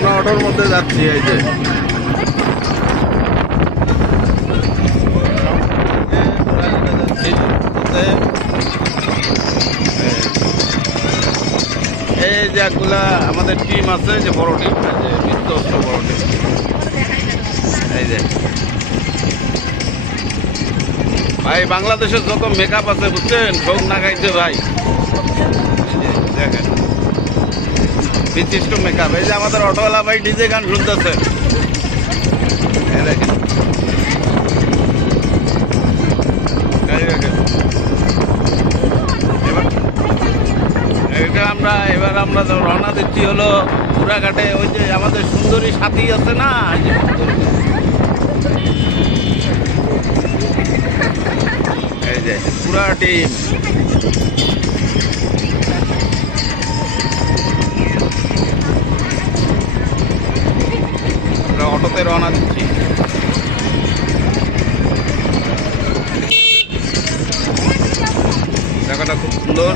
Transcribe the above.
আমরা অটোর মধ্যে যাচ্ছি। এই যে এই যে একগুলা আমাদের টিম আছে, যে বড় টিম, যে বিশ্বস্ত বড় টিম। এই যে ভাই বাংলাদেশের যত মেকআপ আছে বুঝছেন, শোক না গাইছে ভাই। দেখেন বিশিষ্ট মেকআপ। এই যে আমাদের অটোওয়ালা ভাই ডিজে গান শুনতেছে। দেখেন এবার আমরা রওনা দিচ্ছি হলো পুরাঘাটে। ওই যে আমাদের সুন্দরী সাথী আছে না, এই যে পুরা টিম। আমরা অটোতে রওনা দিচ্ছি। জায়গাটা খুব সুন্দর।